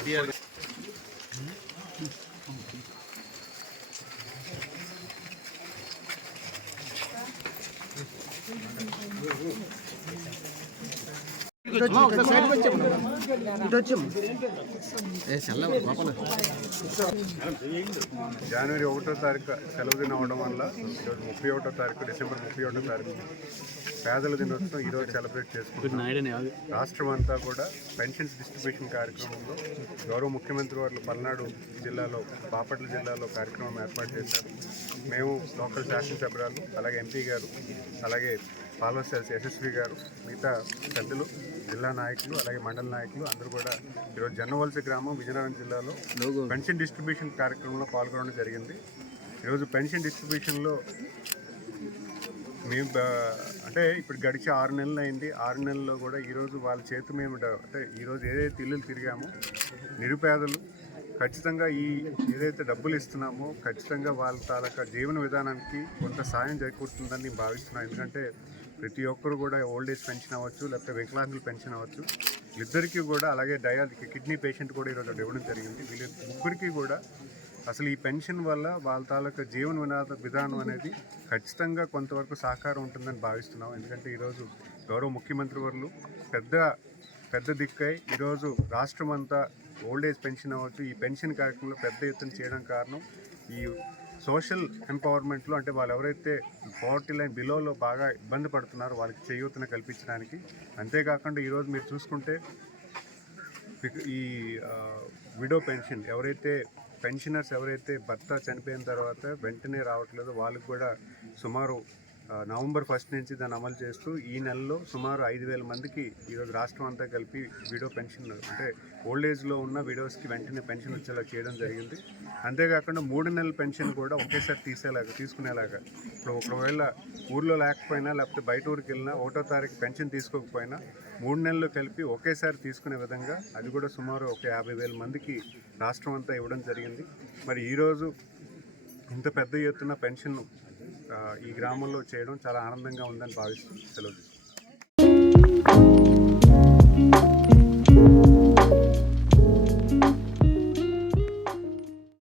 Obrigado. జనవరి ఒకటో తారీఖు సెలవు దినం అవడం వల్ల ఈరోజు ముప్పై ఒకటో తారీఖు డిసెంబర్ ముప్పై ఒకటో తారీఖు పేదల దినోత్సవం ఈరోజు సెలబ్రేట్ చేసుకుంటున్నాం రాష్ట్రం అంతా కూడా పెన్షన్స్ డిస్ట్రిబ్యూషన్ కార్యక్రమంలో గౌరవ ముఖ్యమంత్రి వారు పల్నాడు జిల్లాలో బాపట్ల జిల్లాలో కార్యక్రమం ఏర్పాటు చేశారు. మేము లోకల్ శాసనసభ్యురాలు అలాగే ఎంపీ గారు అలాగే పాలవలసి యశస్వి గారు మిగతా పెద్దలు జిల్లా నాయకులు అలాగే మండల నాయకులు అందరూ కూడా ఈరోజు జన్నవలస గ్రామం విజయనగరం జిల్లాలో పెన్షన్ డిస్ట్రిబ్యూషన్ కార్యక్రమంలో పాల్గొనడం జరిగింది. ఈరోజు పెన్షన్ డిస్ట్రిబ్యూషన్లో మేము అంటే ఇప్పుడు గడిచి ఆరు నెలలు అయింది. ఆరు నెలల్లో కూడా ఈరోజు వాళ్ళ చేతి మేము అంటే ఈరోజు ఏదైతే ఇల్లులు తిరిగామో నిరుపేదలు ఖచ్చితంగా ఈ ఏదైతే డబ్బులు ఇస్తున్నామో ఖచ్చితంగా వాళ్ళ తాలూకా జీవన విధానానికి కొంత సాయం చేకూరుతుందని నేను భావిస్తున్నాను ఎందుకంటే ప్రతి ఒక్కరు కూడా ఓల్డ్ ఏజ్ పెన్షన్ అవ్వచ్చు లేకపోతే వికలాంగులు పెన్షన్ అవ్వచ్చు. ఇద్దరికీ కూడా అలాగే డయాలిక్ కిడ్నీ పేషెంట్ కూడా ఈరోజు ఇవ్వడం జరిగింది. వీళ్ళ ముగ్గురికి కూడా అసలు ఈ పెన్షన్ వల్ల వాళ్ళ తాలూకా జీవన వినాద విధానం అనేది ఖచ్చితంగా కొంతవరకు సహకారం ఉంటుందని భావిస్తున్నాం. ఎందుకంటే ఈరోజు గౌరవ ముఖ్యమంత్రి వర్లు పెద్ద పెద్ద దిక్కై ఈరోజు రాష్ట్రం అంతా ఓల్డ్ ఏజ్ పెన్షన్ అవ్వచ్చు. ఈ పెన్షన్ కార్యక్రమంలో పెద్ద ఎత్తున చేయడం కారణం ఈ సోషల్ ఎంపవర్మెంట్లో అంటే వాళ్ళు ఎవరైతే పవర్టీ లైన్ బిలోలో బాగా ఇబ్బంది పడుతున్నారో వాళ్ళకి చేయూతను కల్పించడానికి. అంతేకాకుండా ఈరోజు మీరు చూసుకుంటే ఈ విడో పెన్షన్ ఎవరైతే పెన్షనర్స్ ఎవరైతే భర్త చనిపోయిన తర్వాత వెంటనే రావట్లేదో వాళ్ళకి కూడా సుమారు నవంబర్ ఫస్ట్ నుంచి దాన్ని అమలు చేస్తూ ఈ నెలలో సుమారు ఐదు వేల మందికి ఈరోజు రాష్ట్రం అంతా కలిపి విడో పెన్షన్ అంటే ఓల్డ్ ఏజ్లో ఉన్న విడోస్కి వెంటనే పెన్షన్ వచ్చేలా చేయడం జరిగింది. అంతేకాకుండా మూడు నెలల పెన్షన్ కూడా ఒకేసారి తీసేలాగా తీసుకునేలాగా. ఇప్పుడు ఒకవేళ ఊర్లో లేకపోయినా లేకపోతే బయట ఊరికి వెళ్ళినా ఒకటో తారీఖు పెన్షన్ తీసుకోకపోయినా మూడు నెలలు కలిపి ఒకేసారి తీసుకునే విధంగా అది కూడా సుమారు ఒక యాభై వేల మందికి రాష్ట్రం అంతా ఇవ్వడం జరిగింది. మరి ఈరోజు ఇంత పెద్ద ఎత్తున పెన్షన్ ఈ గ్రామంలో చేయడం చాలా ఆనందంగా ఉందని భావిస్తూ సెలవు